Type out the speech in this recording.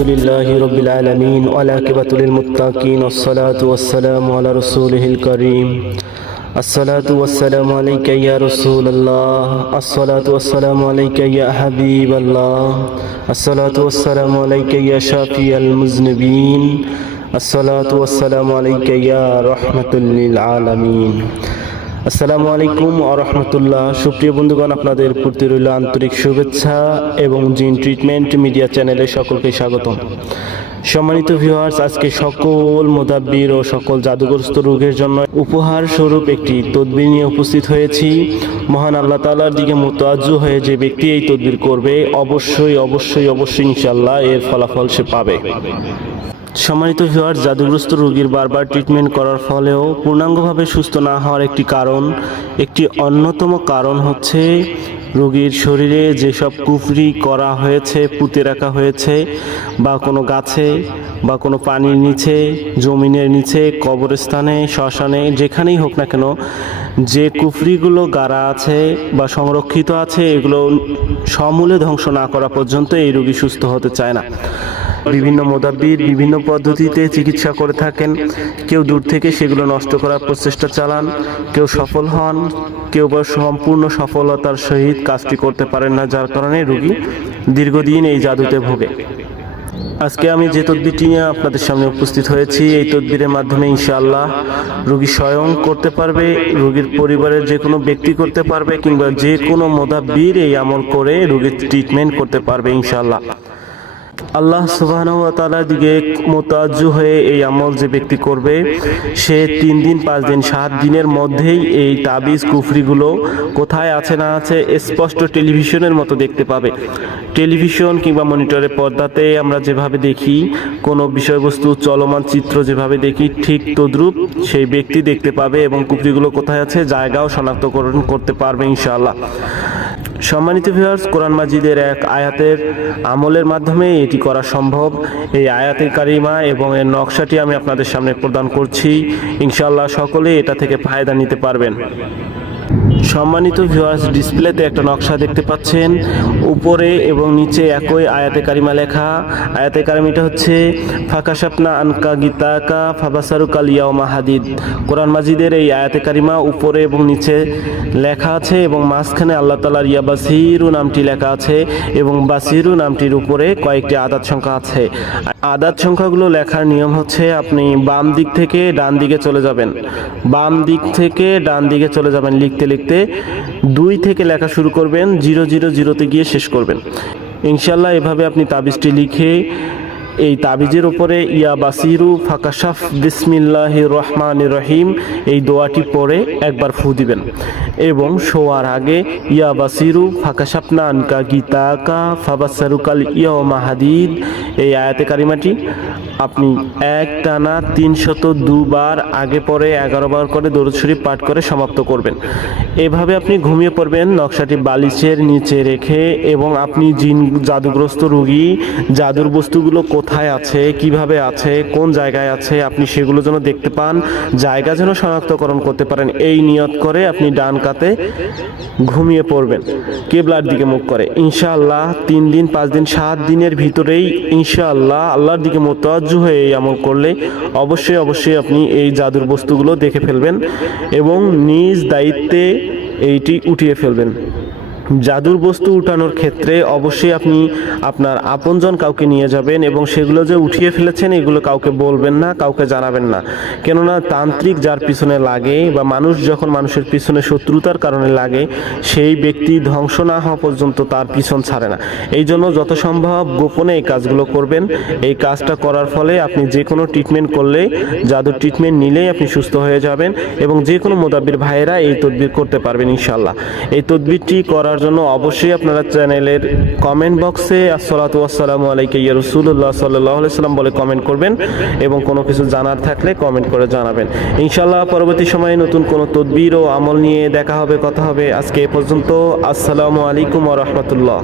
العالمين والعاقبة للمتقين والصلاة والسلام على رسوله الكريم. الصلاة والسلام عليك يا رسول الله. الصلاة والسلام عليك يا حبيب الله. الصلاة والسلام عليك يا شافي المذنبين. الصلاة والسلام عليك يا رحمة للعالمين. আসসালামু আলাইকুম আরহামতুল্লাহ সুপ্রিয় বন্ধুগণ, আপনাদের প্রতি রইল আন্তরিক শুভেচ্ছা এবং জিন ট্রিটমেন্ট মিডিয়া চ্যানেলে সকলকে স্বাগতম। সম্মানিত ভিউয়ার্স আজকে সকল মোদাব্বির ও সকল জাদুগ্রস্ত রোগের জন্য উপহার স্বরূপ একটি তদবির নিয়ে উপস্থিত হয়েছি। মহান আল্লাহ তালার দিকে মোতাজ্জু হয়ে যে ব্যক্তি এই তদবির করবে, অবশ্যই অবশ্যই অবশ্যই ইনশাল্লাহ এর ফলাফল সে পাবে। সম্মানিত ভিউয়ার জাদুগ্রস্ত রোগীর বারবার ট্রিটমেন্ট করার ফলেও পূর্ণাঙ্গভাবে সুস্থ না হওয়ার একটি কারণ, একটি অন্যতম কারণ হচ্ছে রোগীর শরীরে যেসব কুফরি করা হয়েছে, পুঁতে রাখা হয়েছে, বা কোনো গাছে, বা কোনো পানির নিচে, জমিনের নিচে, কবরস্থানে, শ্মশানে, যেখানেই হোক না কেন, যে কুফরিগুলো গাড়া আছে বা সংরক্ষিত আছে, এগুলো সমূলে ধ্বংস না করা পর্যন্ত এই রোগী সুস্থ হতে চায় না। বিভিন্ন মোদাব্বির বিভিন্ন পদ্ধতিতে চিকিৎসা করে থাকেন। কেউ দূর থেকে সেগুলো নষ্ট করার প্রচেষ্টা চালান, কেউ সফল হন, কেউ বা সম্পূর্ণ সফলতার সহিত কাজটি করতে পারেন না, যার কারণে রুগী দীর্ঘদিন এই জাদুতে ভোগে। আজকে আমি যে তদবিরটি নিয়ে আপনাদের সামনে উপস্থিত হয়েছি, এই তদবিরের মাধ্যমে ইনশাআল্লাহ রুগী স্বয়ং করতে পারবে, রুগীর পরিবারের যে কোনো ব্যক্তি করতে পারবে, কিংবা যে কোনো মোদাব্বির এই আমল করে রুগীর ট্রিটমেন্ট করতে পারবে ইনশাআল্লাহ। আল্লাহ সুবাহর দিকে মোতাজ্জু হয়ে এই আমল যে ব্যক্তি করবে, সে তিন দিন, পাঁচ দিন, সাত দিনের মধ্যেই এই তাবিজ কুফরিগুলো কোথায় আছে না আছে স্পষ্ট টেলিভিশনের মতো দেখতে পাবে। টেলিভিশন কিংবা মনিটরের পর্দাতে আমরা যেভাবে দেখি, কোনো বিষয়বস্তু, চলমান চিত্র যেভাবে দেখি, ঠিক তদ্রূপ সেই ব্যক্তি দেখতে পাবে এবং কুফরিগুলো কোথায় আছে জায়গাও শনাক্তকরণ করতে পারবে ইনশাআল্লাহ। সম্মানিত ভিউয়ার্স কোরআন মাজিদের এক আয়াতের আমলের মাধ্যমে এটি করা সম্ভব। এই আয়াতের কারিমা এবং এর নকশাটি আমি আপনাদের সামনে প্রদান করছি। ইনশাআল্লাহ সকলে এটা থেকে ফায়দা নিতে পারবেন। সম্মানিত ভিউয়ার্স ডিসপ্লেতে একটা নকশা দেখতে পাচ্ছেন। উপরে এবং নিচে একই আয়াতে কারিমা লেখা। আয়াতে কারিমিটা হচ্ছে ফাঁকা সাপনা আনকা গীতাকা ফাবাসারুকাল ইয়াউমা হাদিদ। কোরআন মাজিদের এই আয়াতে কারিমা উপরে এবং নিচে লেখা আছে এবং মাঝখানে আল্লাহ তালার ইয়া বাসিরু নামটি লেখা আছে এবং বাসিরু নামটির উপরে কয়েকটি আদাত সংখ্যা আছে। আদাত সংখ্যাগুলো লেখার নিয়ম হচ্ছে, আপনি বাম দিক থেকে ডান দিকে চলে যাবেন। বাম দিক থেকে ডান দিকে চলে যাবেন লিখতে লিখতে। দুই থেকে লেখা শুরু করবেন, জিরো জিরো জিরোতে গিয়ে শেষ করবেন। ইনশাল্লাহ এভাবে আপনি তাবিজটি লিখে এই তাবিজের উপরে, ইয়া বাসিরু ফাকাশাফ বিসমিল্লাহ রহমান রহিম, এই দোয়াটি পরে একবার ফু দিবেন। এবং শোয়ার আগে, ইয়া বাসিরু ফাকাশাফনা আনকা গীতাকা ফাবাসারুকাল ইয়া মাহাদিদ এই আয়াতে কারিমাটি আপনি এক টানা তিনশত দুবার আগে পরে এগারো বার করে দরুদ শরীফ পাঠ করে সমাপ্ত করবেন। এভাবে আপনি ঘুমিয়ে পড়বেন, নকশাটি বালিশের নিচে রেখে এবং আপনি জিন, জাদুগ্রস্ত রুগী, জাদুর বস্তুগুলো কোথায় আছে, কীভাবে আছে, কোন জায়গায় আছে, আপনি সেগুলো যেন দেখতে পান, জায়গা যেন শনাক্তকরণ করতে পারেন, এই নিয়ত করে আপনি ডান কাতে ঘুমিয়ে পড়বেন, কেবলার দিকে মুখ করে। ইনশাআল্লাহ তিন দিন, পাঁচ দিন, সাত দিনের ভিতরেই ইনশাআল্লাহ আল্লাহর দিকে মোতাজ্জু হয়ে এই আমল করলে অবশ্যই অবশ্যই আপনি এই জাদুর বস্তুগুলো দেখে ফেলবেন এবং নিজ দায়িত্বে এইটি উঠিয়ে ফেলবেন। জাদুর বস্তু উঠানোর ক্ষেত্রে অবশ্যই আপনি আপনার আপনজন কাউকে নিয়ে যাবেন এবং সেগুলো যে উঠিয়ে ফেলেছেন, এগুলো কাউকে বলবেন না, কাউকে জানাবেন না। কেননা তান্ত্রিক যার পিছনে লাগে বা মানুষ যখন মানুষের পিছনে শত্রুতার কারণে লাগে, সেই ব্যক্তি ধ্বংস না হওয়া পর্যন্ত তার পিছন ছাড়ে না। এই জন্য যত সম্ভব গোপনে এই কাজগুলো করবেন। এই কাজটা করার ফলে আপনি যে কোনো ট্রিটমেন্ট করলে, জাদুর ট্রিটমেন্ট নিলেই আপনি সুস্থ হয়ে যাবেন এবং যে কোনো মোদাব্বির ভাইয়েরা এই তদবির করতে পারবেন ইনশাল্লাহ এই তদবিরটি করার জন্য অবশ্যই আপনারা চ্যানেলের কমেন্ট বক্সে আসসালাতু আসসালামু আলাইকে ইয়া রসুল্লাহ সাল্লাহ সাল্লাম বলে কমেন্ট করবেন এবং কোনো কিছু জানার থাকলে কমেন্ট করে জানাবেন। ইনশাল্লাহ পরবর্তী সময়ে নতুন কোনো তদবির ও আমল নিয়ে দেখা হবে, কথা হবে। আজকে এ পর্যন্ত আসসালামু আলাইকুম রাহমাতুল্লাহ।